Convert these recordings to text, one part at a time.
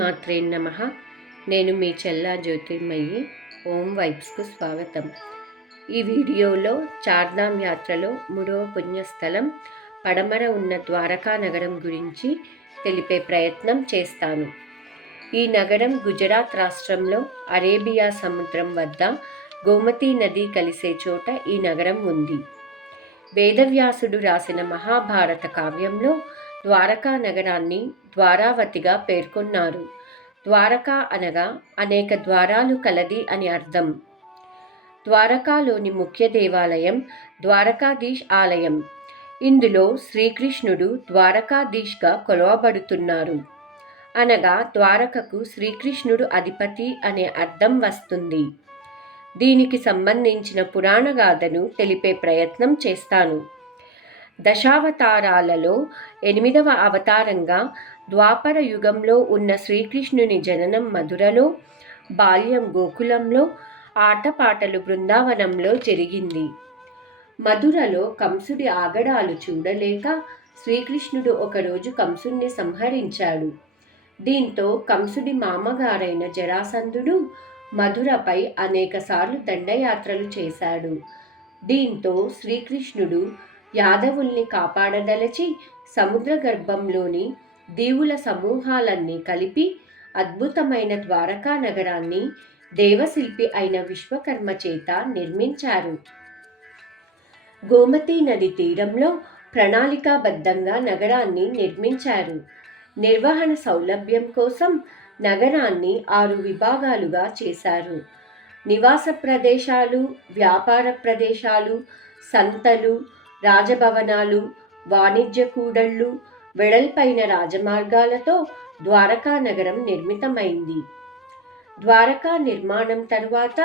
మాత్రే నమః. నేను మీ చెల్లా జ్యోతిర్మయి. ఓం వైబ్స్కు స్వాగతం. ఈ వీడియోలో చార్ధామ్ యాత్రలో 3వ పుణ్యస్థలం పడమర ఉన్న ద్వారకా నగరం గురించి తెలిపే ప్రయత్నం చేస్తాను. ఈ నగరం గుజరాత్ రాష్ట్రంలో అరేబియా సముద్రం వద్ద గోమతీ నది కలిసే చోట ఈ నగరం ఉంది. వేదవ్యాసుడు రాసిన మహాభారత కావ్యంలో ద్వారకా నగరాన్ని ద్వారావతిగా పేర్కొన్నారు. ద్వారకా అనగా అనేక ద్వారాలు కలది అని అర్థం. ద్వారకాలోని ముఖ్య దేవాలయం ద్వారకాధీష్ ఆలయం. ఇందులో శ్రీకృష్ణుడు ద్వారకాధీష్గా కొలవబడుతున్నారు. అనగా ద్వారకకు శ్రీకృష్ణుడు అధిపతి అనే అర్థం వస్తుంది. దీనికి సంబంధించిన పురాణ గాథను తెలిపే ప్రయత్నం చేస్తాను. దశావతారాలలో 8వ అవతారంగా ద్వాపర యుగంలో ఉన్న శ్రీకృష్ణుని జననం మధురలో, బాల్యం గోకులంలో, ఆటపాటలు బృందావనంలో జరిగింది. మధురలో కంసుడి ఆగడాలు చూడలేక శ్రీకృష్ణుడు ఒకరోజు కంసుణ్ణి సంహరించాడు. దీంతో కంసుడి మామగారైన జరాసంధుడు మధురపై అనేకసార్లు దండయాత్రలు చేశాడు. దీంతో శ్రీకృష్ణుడు యాదవుల్ని కాపాడదలచి సముద్ర గర్భంలోని దీవుల సమూహాలన్నీ కలిపి అద్భుతమైన ద్వారకా నగరాన్ని దేవశిల్పి అయిన విశ్వకర్మ చేత నిర్మించారు. గోమతీ నది తీరంలో ప్రణాళికాబద్ధంగా నగరాన్ని నిర్మించారు. నిర్వహణ సౌలభ్యం కోసం నగరాన్ని 6 విభాగాలుగా చేశారు. నివాస ప్రదేశాలు, వ్యాపార ప్రదేశాలు, సంతలు, రాజభవనాలు, వాణిజ్య కూడళ్లు, వెడల్పైన రాజమార్గాలతో ద్వారకా నగరం నిర్మితమైంది. ద్వారకా నిర్మాణం తరువాత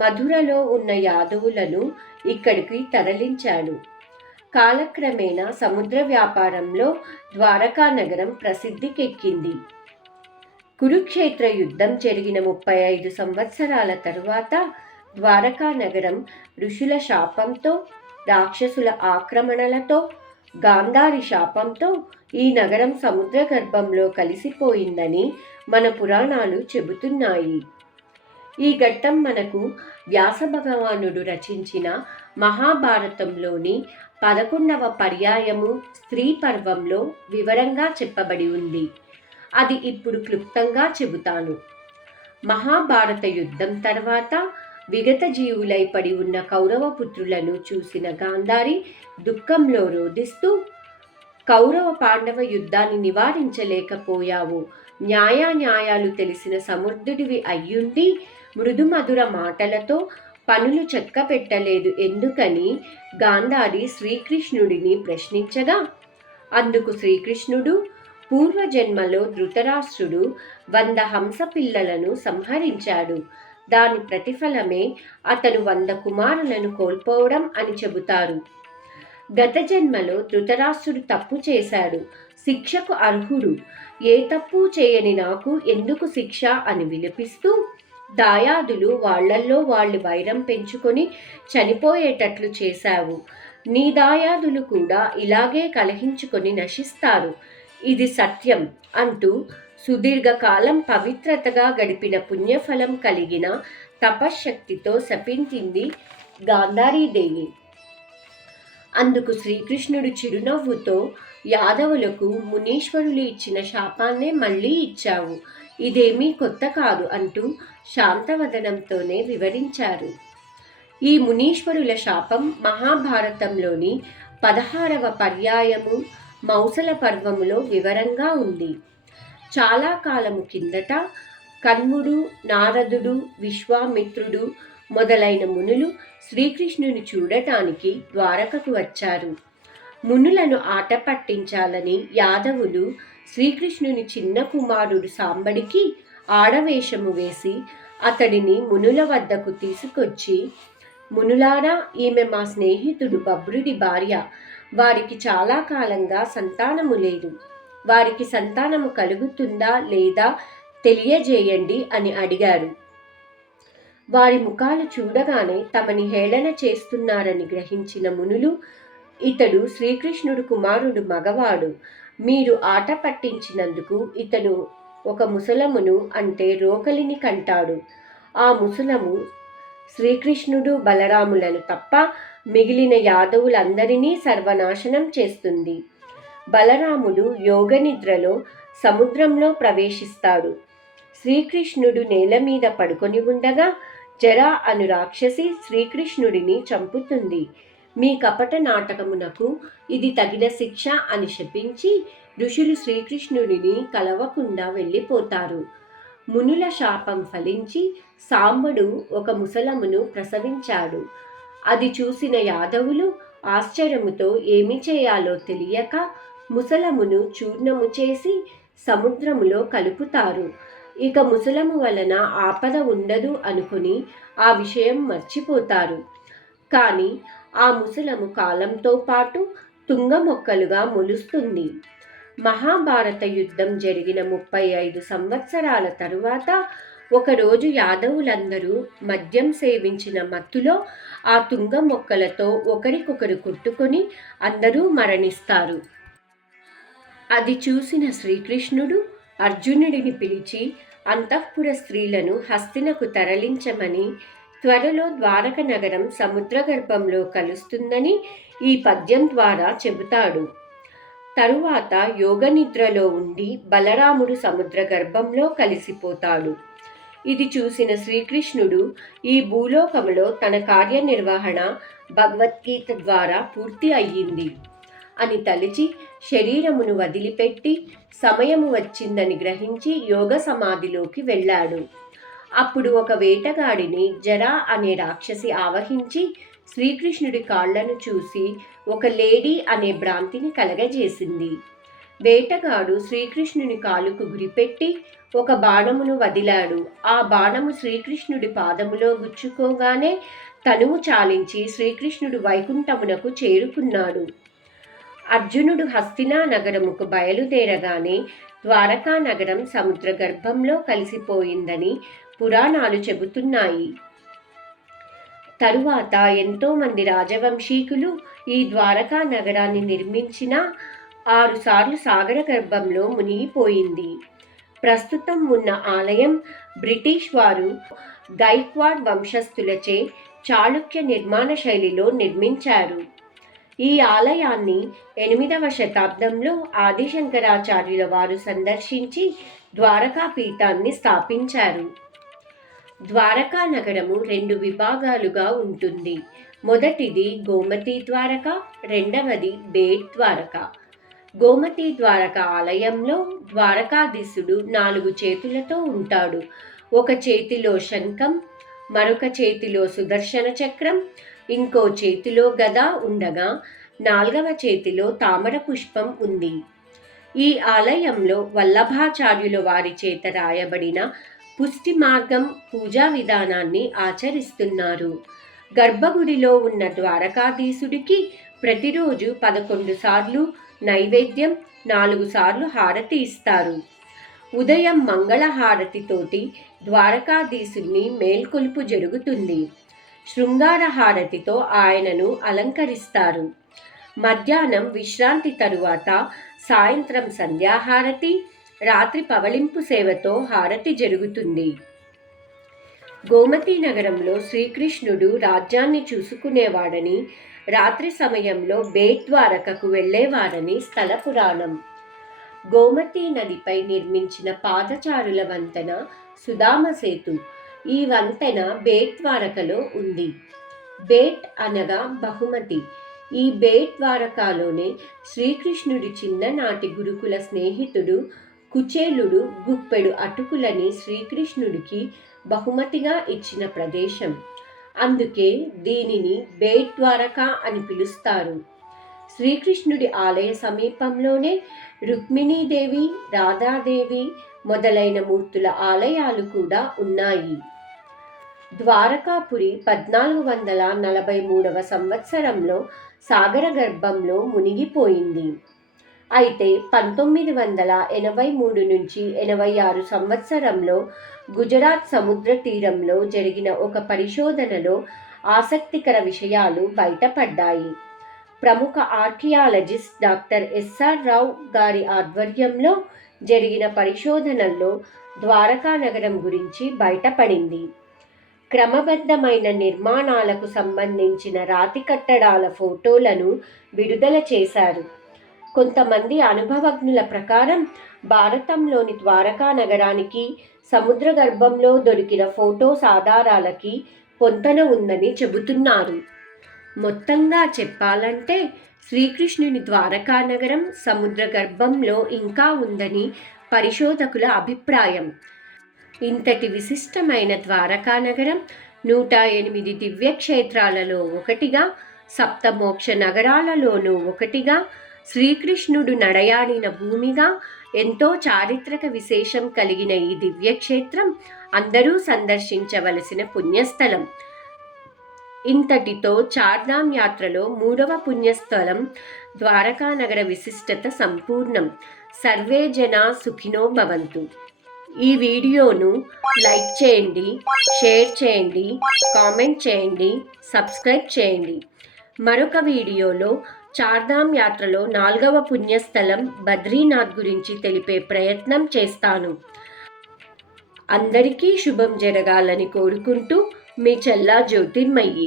మధురలో ఉన్న యాదవులను ఇక్కడికి తరలించాడు. కాలక్రమేణా సముద్ర వ్యాపారంలో ద్వారకా నగరం ప్రసిద్ధికెక్కింది. కురుక్షేత్ర యుద్ధం జరిగిన 35 సంవత్సరాల తరువాత ద్వారకా నగరం ఋషుల శాపంతో, రాక్షసుల ఆక్రమణలతో, గాంధారి శాపంతో ఈ నగరం సముద్ర గర్భంలో కలిసిపోయిందని మన పురాణాలు చెబుతున్నాయి. ఈ ఘట్టం మనకు వ్యాస భగవానుడు రచించిన మహాభారతంలోని 11వ పర్యాయము స్త్రీ పర్వంలో వివరంగా చెప్పబడి ఉంది. అది ఇప్పుడు క్లుప్తంగా చెబుతాను. మహాభారత యుద్ధం తర్వాత విగత జీవులై పడి ఉన్న కౌరవ పుత్రులను చూసిన గాంధారి దుఃఖంలో రోదిస్తూ, కౌరవ పాండవ యుద్ధాన్ని నివారించలేకపోయావు, న్యాయాలు తెలిసిన సమర్థుడివి అయ్యుండి మృదుమధుర మాటలతో పనులు చక్కపెట్టలేదు ఎందుకని గాంధారి శ్రీకృష్ణుడిని ప్రశ్నించగా, అందుకు శ్రీకృష్ణుడు, పూర్వజన్మలో ధృతరాష్ట్రుడు 100 హంస పిల్లలను సంహరించాడు. దాని ప్రతిఫలమే అతను 100 కుమారులను కోల్పోవడం అని చెబుతారు. గత జన్మలో ధృతరాష్ట్రుడు తప్పు చేశాడు, శిక్షకు అర్హుడు. ఏ తప్పు చేయని నాకు ఎందుకు శిక్ష అని విలపిస్తూ దాయాదులు వాళ్లల్లో వాళ్ళు వైరం పెంచుకొని చనిపోయేటట్లు చేశావు. నీ దాయాదులు కూడా ఇలాగే కలహించుకొని నశిస్తారు. ఇది సత్యం అంటూ సుదీర్ఘకాలం పవిత్రతగా గడిపిన పుణ్యఫలం కలిగిన తపశ్శక్తితో శపించింది గాంధారీదేవి. అందుకు శ్రీకృష్ణుడు చిరునవ్వుతో, యాదవులకు మునీశ్వరులు ఇచ్చిన శాపాన్నే మళ్ళీ ఇచ్చావు, ఇదేమీ కొత్త కాదు అంటూ శాంతవదనంతోనే వివరించారు. ఈ మునీశ్వరుల శాపం మహాభారతంలోని 16వ పర్యాయము మౌసల పర్వములో వివరంగా ఉంది. చాలా కాలము కిందట కన్వుడు, నారదుడు, విశ్వామిత్రుడు మొదలైన మునులు శ్రీకృష్ణుని చూడటానికి ద్వారకకు వచ్చారు. మునులను ఆట పట్టించాలని యాదవులు శ్రీకృష్ణుని చిన్న కుమారుడు సాంబడికి ఆడవేషము వేసి అతడిని మునుల వద్దకు తీసుకొచ్చి, మునులారా, ఈమె మా స్నేహితుడు బభ్రుడి భార్య. వారికి చాలా కాలంగా సంతానము లేదు. వారికి సంతానము కలుగుతుందా లేదా తెలియజేయండి అని అడిగారు. వారి ముఖాలు చూడగానే తమని హేళన చేస్తున్నారని గ్రహించిన మునులు, ఇతడు శ్రీకృష్ణుడు కుమారుడు మగవాడు, మీరు ఆట పట్టించినందుకు ఇతను ఒక ముసలమును అంటే రోకలిని కంటాడు. ఆ ముసలము శ్రీకృష్ణుడు బలరాములను తప్ప మిగిలిన యాదవులందరినీ సర్వనాశనం చేస్తుంది. బలరాముడు యోగనిద్రలో సముద్రంలో ప్రవేశిస్తాడు. శ్రీకృష్ణుడు నేల మీద పడుకొని ఉండగా జరా అను రాక్షసి శ్రీకృష్ణుడిని చంపుతుంది. మీ కపట నాటకమునకు ఇది తగిన శిక్ష అని శపించి ఋషులు శ్రీకృష్ణుడిని కలవకుండా వెళ్ళిపోతారు. మునుల శాపం ఫలించి సాంబడు ఒక ముసలమును ప్రసవించాడు. అది చూసిన యాదవులు ఆశ్చర్యముతో ఏమి చేయాలో తెలియక ముసలమును చూర్ణము చేసి సముద్రములో కలుపుతారు. ఇక ముసలము వలన ఆపద ఉండదు అనుకుని ఆ విషయం మర్చిపోతారు. కానీ ఆ ముసలము కాలంతో పాటు తుంగ మొక్కలుగా మొలుస్తుంది. మహాభారత యుద్ధం జరిగిన 35 సంవత్సరాల తరువాత ఒకరోజు యాదవులందరూ మద్యం సేవించిన మత్తులో ఆ తుంగ మొక్కలతో ఒకరికొకరు కొట్టుకొని అందరూ మరణిస్తారు. అది చూసిన శ్రీకృష్ణుడు అర్జునుడిని పిలిచి అంతఃపుర స్త్రీలను హస్తినకు తరలించమని, త్వరలో ద్వారక నగరం సముద్రగర్భంలో కలుస్తుందని ఈ పద్యం ద్వారా చెబుతాడు. తరువాత యోగనిద్రలో ఉండి బలరాముడు సముద్ర గర్భంలో కలిసిపోతాడు. ఇది చూసిన శ్రీకృష్ణుడు ఈ భూలోకములో తన కార్యనిర్వహణ భగవద్గీత ద్వారా పూర్తి అయ్యింది అని తలిచి శరీరమును వదిలిపెట్టి సమయము వచ్చిందని గ్రహించి యోగ సమాధిలోకి వెళ్ళాడు. అప్పుడు ఒక వేటగాడిని జరా అనే రాక్షసి ఆవహించి శ్రీకృష్ణుడి కాళ్లను చూసి ఒక లేడీ అనే భ్రాంతిని కలగజేసింది. వేటగాడు శ్రీకృష్ణుని కాలుకు గురిపెట్టి ఒక బాణమును వదిలాడు. ఆ బాణము శ్రీకృష్ణుడి పాదములో గుచ్చుకోగానే తనువు చాలించి శ్రీకృష్ణుడు వైకుంఠమునకు చేరుకున్నాడు. అర్జునుడు హస్తినా నగరముకు బయలుదేరగానే ద్వారకా నగరం సముద్ర గర్భంలో కలిసిపోయిందని పురాణాలు చెబుతున్నాయి. తరువాత ఎంతోమంది రాజవంశీకులు ఈ ద్వారకా నగరాన్ని నిర్మించిన 6 సార్లు సాగర గర్భంలో మునిగిపోయింది. ప్రస్తుతం ఉన్న ఆలయం బ్రిటిష్ వారు గైక్వాడ్ వంశస్థులచే చాళుక్య నిర్మాణ శైలిలో నిర్మించారు. ఈ ఆలయాన్ని 8వ శతాబ్దంలో ఆదిశంకరాచార్యుల వారు సందర్శించి ద్వారకా పీఠాన్ని స్థాపించారు. ద్వారకా నగరము 2 విభాగాలుగా ఉంటుంది. మొదటిది గోమతీ ద్వారక, రెండవది బేట్ ద్వారక. గోమతీ ద్వారక ఆలయంలో ద్వారకాధీశుడు 4 చేతులతో ఉంటాడు. ఒక చేతిలో శంఖం, మరొక చేతిలో సుదర్శన చక్రం, ఇంకో చేతిలో గద ఉండగా 4వ చేతిలో తామర పుష్పం ఉంది. ఈ ఆలయంలో వల్లభాచార్యుల వారి చేత రాయబడిన పుష్టి మార్గం పూజా విధానాన్ని ఆచరిస్తున్నారు. గర్భగుడిలో ఉన్న ద్వారకాధీశుడికి ప్రతిరోజు 11 సార్లు నైవేద్యం, 4 సార్లు హారతి ఇస్తారు. ఉదయం మంగళ హారతితోటి ద్వారకాధీశుడిని మేల్కొలుపు జరుగుతుంది. శృంగార హారతితో ఆయనను అలంకరిస్తారు. మధ్యాహ్నం విశ్రాంతి తరువాత సాయంత్రం సంధ్యాహారతి, రాత్రి పవళింపు సేవతో హారతి జరుగుతుంది. గోమతీ నగరంలో శ్రీకృష్ణుడు రాజ్యాన్ని చూసుకునేవాడని, రాత్రి సమయంలో బేట్ ద్వారకకు వెళ్ళేవారని స్థల పురాణం. గోమతీ నదిపై నిర్మించిన పాదచారుల వంతెన సుదామ సేతు. ఈ వంతెన బేట్ ద్వారకలో ఉంది. బేట్ అనగా బహుమతి. ఈ బేట్ ద్వారకాలోనే శ్రీకృష్ణుడి చిన్ననాటి గురుకుల స్నేహితుడు కుచేలుడు గుప్పెడు అటుకులని శ్రీకృష్ణుడికి బహుమతిగా ఇచ్చిన ప్రదేశం. అందుకే దీనిని బేట్ ద్వారక అని పిలుస్తారు. శ్రీకృష్ణుడి ఆలయ సమీపంలోనే రుక్మిణీదేవి, రాధాదేవి మొదలైన మూర్తుల ఆలయాలు కూడా ఉన్నాయి. ద్వారకాపురి 1443వ సంవత్సరంలో సాగర గర్భంలో మునిగిపోయింది. అయితే 1983 నుంచి 86 సంవత్సరంలో గుజరాత్ సముద్ర తీరంలో జరిగిన ఒక పరిశోధనలో ఆసక్తికర విషయాలు బయటపడ్డాయి. ప్రముఖ ఆర్కియాలజిస్ట్ డాక్టర్ ఎస్ఆర్ రావు గారి ఆధ్వర్యంలో జరిగిన పరిశోధనల్లో ద్వారకా నగరం గురించి బయటపడింది. క్రమబద్ధమైన నిర్మాణాలకు సంబంధించిన రాతి కట్టడాల ఫోటోలను విడుదల చేశారు. కొంతమంది అనుభవజ్ఞుల ప్రకారం భారతంలోని ద్వారకా నగరానికి సముద్ర గర్భంలో దొరికిన ఫోటోస్ ఆధారాలకి పొంతన ఉందని చెబుతున్నారు. మొత్తంగా చెప్పాలంటే శ్రీకృష్ణుని ద్వారకా నగరం సముద్ర గర్భంలో ఇంకా ఉందని పరిశోధకుల అభిప్రాయం. ఇంతటి విశిష్టమైన ద్వారకా నగరం 108 దివ్యక్షేత్రాలలో ఒకటిగా, సప్తమోక్ష నగరాలలోనూ ఒకటిగా, శ్రీకృష్ణుడు నడయాడిన భూమిగా, ఎంతో చారిత్రక విశేషం కలిగిన ఈ దివ్యక్షేత్రం అందరూ సందర్శించవలసిన పుణ్యస్థలం. ఇంతటితో చార్ధామ్ యాత్రలో 3వ పుణ్యస్థలం ద్వారకా నగర విశిష్టత సంపూర్ణం. సర్వే జనా సుఖినో భవంతు. ఈ వీడియోను లైక్ చేయండి, షేర్ చేయండి, కామెంట్ చేయండి, సబ్స్క్రైబ్ చేయండి. మరొక వీడియోలో చార్ధామ్ యాత్రలో 4వ పుణ్యస్థలం బద్రీనాథ్ గురించి తెలిపే ప్రయత్నం చేస్తాను. అందరికీ శుభం జరగాలని కోరుకుంటూ మీ చెల్లా జ్యోతిర్మయి.